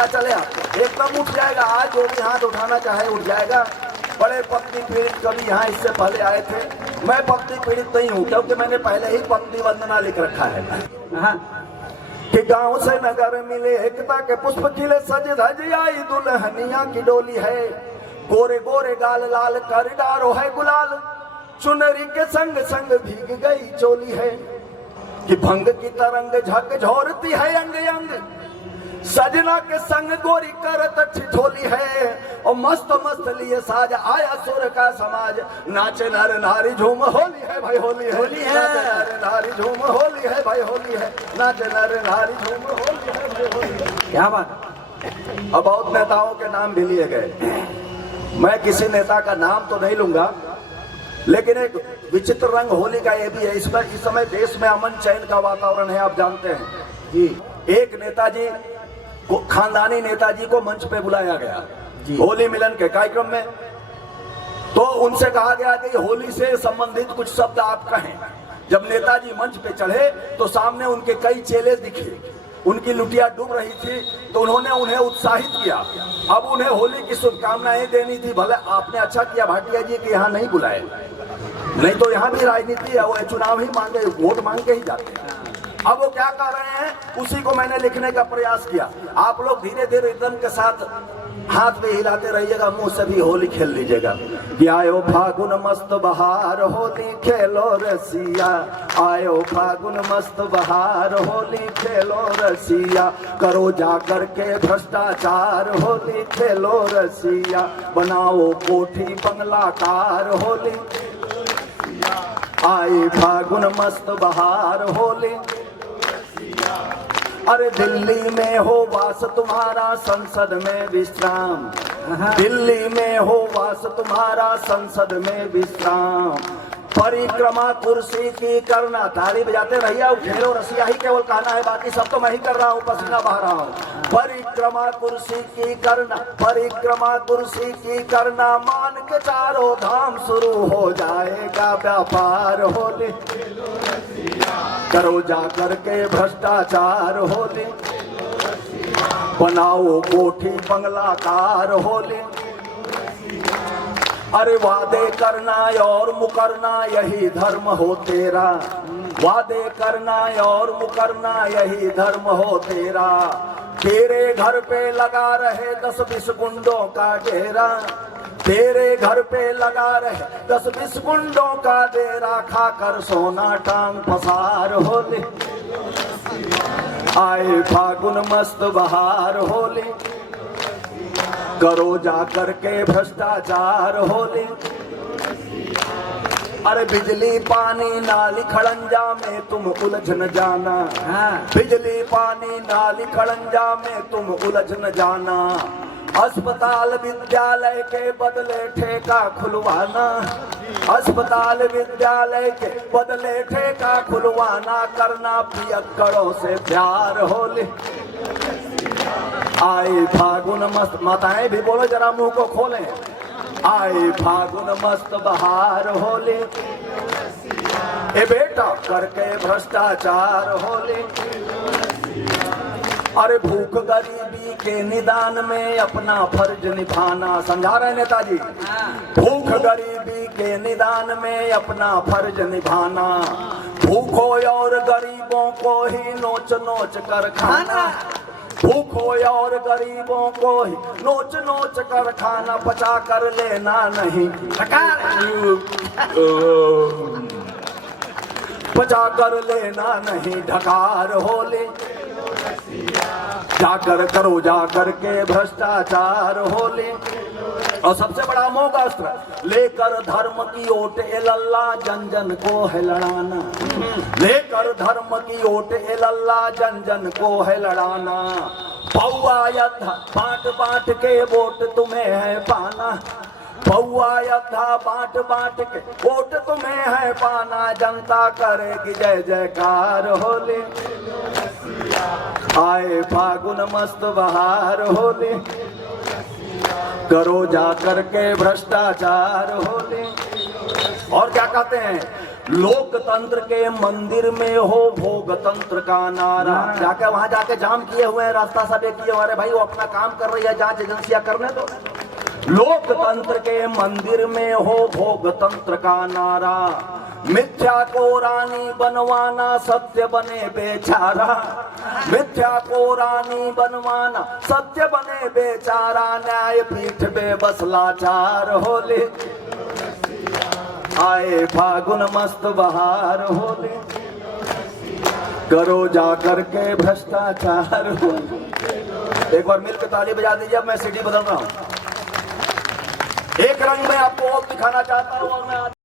पता चले आपको एकदम उठ जाएगा। आज जो भी हाथ उठाना चाहे उठ जाएगा। बड़े पत्नी पीड़ित कवि यहाँ इससे पहले आए थे। मैं पत्नी पीड़ित नहीं हूँ क्योंकि मैंने पहले ही पत्नी वंदना लिख रखा है कि गांव से नगर मिले एकता के पुष्प खिले सज धज आई दुल्हनिया की डोली है। गोरे गोरे गाल लाल कर डारो है गुलाल चुनरी के संग संग भीग गई चोली है कि भंग की तरंग झक झोरती है अंग अंग सजना के संग गोरी करत ठिठोली है और मस्त मस्त लिए साज आया सुर का समाज नाचे नर नारी झूम होली है भाई होली है होली है नर नारी झूम होली है भाई होली है नाचे नर नारी झूम होली है भाई होली है। क्या बात। अब बहुत नेताओं के नाम भी लिए गए। मैं किसी नेता का नाम तो नहीं लूंगा लेकिन एक विचित्र रंग होली का ये भी है। इस समय देश में अमन चैन का वातावरण है। आप जानते हैं जी एक नेताजी खानदानी नेताजी को मंच पे बुलाया गया होली मिलन के कार्यक्रम में। तो उनसे कहा गया कि होली से संबंधित कुछ शब्द आप कहें। जब नेताजी मंच पे चढ़े तो सामने उनके कई चेले दिखे। उनकी लुटिया डूब रही थी तो उन्होंने उन्हें उत्साहित किया। अब उन्हें होली की शुभकामनाएं देनी थी। भले आपने अच्छा किया भाटिया जी कि यहाँ नहीं बुलाए, नहीं तो यहाँ भी राजनीति है, वो चुनाव ही मांगे वोट मांग के ही जाते हैं। अब वो क्या कर रहे हैं उसी को मैंने लिखने का प्रयास किया। आप लोग धीरे धीरे रिदम के साथ हाथ में हिलाते रहिएगा, मुंह से भी होली खेल लीजिएगा। आयो फागुन मस्त बहार होली खेलो रसिया आयो फागुन मस्त बहार होली खेलो रसिया करो जा करके भ्रष्टाचार होली खेलो रसिया बनाओ कोठी बंगला कार होली आए फागुन मस्त बहार होली। अरे दिल्ली में हो वास तुम्हारा संसद में विश्राम दिल्ली में हो वास तुम्हारा संसद में विश्राम परिक्रमा कुर्सी की करना। ताली बजाते रहिए। खेलो रसिया ही केवल कहना है, बाकी सब तो मैं ही कर रहा हूँ, पसीना बहा रहा हूँ। परिक्रमा कुर्सी की करना परिक्रमा कुर्सी की करना मान के चारों धाम शुरू हो जाएगा व्यापार होली करो जा करके भ्रष्टाचार होली बनाओ कोठी बंगला कार होली। अरे वादे करना और मुकरना यही धर्म हो तेरा वादे करना और मुकरना यही धर्म हो तेरा तेरे घर पे लगा रहे 10-20 गुंडों का डेरा तेरे घर पे लगा रहे 10-20 गुंडों का डेरा खाकर सोना टांग पसार होली आए फागुन मस्त बहार होली करो जा करके भ्रष्टाचार होली। अरे बिजली पानी नाली खड़ंजा में तुम उलझ न जाना बिजली पानी नाली खड़ंजा में तुम उलझ न जाना अस्पताल विद्यालय के बदले ठेका खुलवाना अस्पताल विद्यालय के बदले ठेका खुलवाना करना पियक्कड़ों से प्यार होली आए फागुन मस्त। माताएं भी बोलो जरा मुंह को खोलें। आए फागुन मस्त बहार होली ए बेटा करके भ्रष्टाचार होली। अरे भूख गरीबी के निदान में अपना फर्ज निभाना। समझा रहे नेताजी। भूख गरीबी के निदान में अपना फर्ज निभाना भूखो और गरीबों को ही नोच नोच कर खाना भूखो और गरीबों को ही नोच नोच कर खाना पचा कर लेना नहीं पचा कर लेना नहीं ढकार होली जाकर करो जाकर के भ्रष्टाचार होली। और सबसे बड़ा मोह अस्त्र लेकर धर्म की ओट ए लल्ला जन जन को है लड़ाना लेकर धर्म की ओट ए लल्ला जन जन को है लड़ाना पौआ यद्धा बांट बांट के वोट तुम्हें है पाना पौआ यद्धा बांट बांट के वोट तुम्हें है पाना जनता करेगी जय जयकार होली आए फागुन मस्त बहार होली करो जा करके भ्रष्टाचार होली। और क्या कहते हैं लोकतंत्र के मंदिर में हो भोगतंत्र का नारा। जाके वहां जाके जाम किए हुए हैं, रास्ता सब एक किए हुए हैं। भाई वो अपना काम कर रही है, जांच एजेंसियां करने दो। लोकतंत्र के मंदिर में हो भोगतंत्र का नारा। मिथ्या को रानी बनवाना सत्य बने बेचारा। मिथ्या को रानी बनवाना सत्य बने बेचारा। न्याय पीठ बेबस लाचार होले। आए फागुन मस्त बहार होले। करो जाकर के भ्रष्टाचार होले। एक बार मिलकर ताली बजा दीजिए। अब मैं सीडी बदल रहा हूं। एक रंग में आपको और दिखाना चाहता हूं और मैं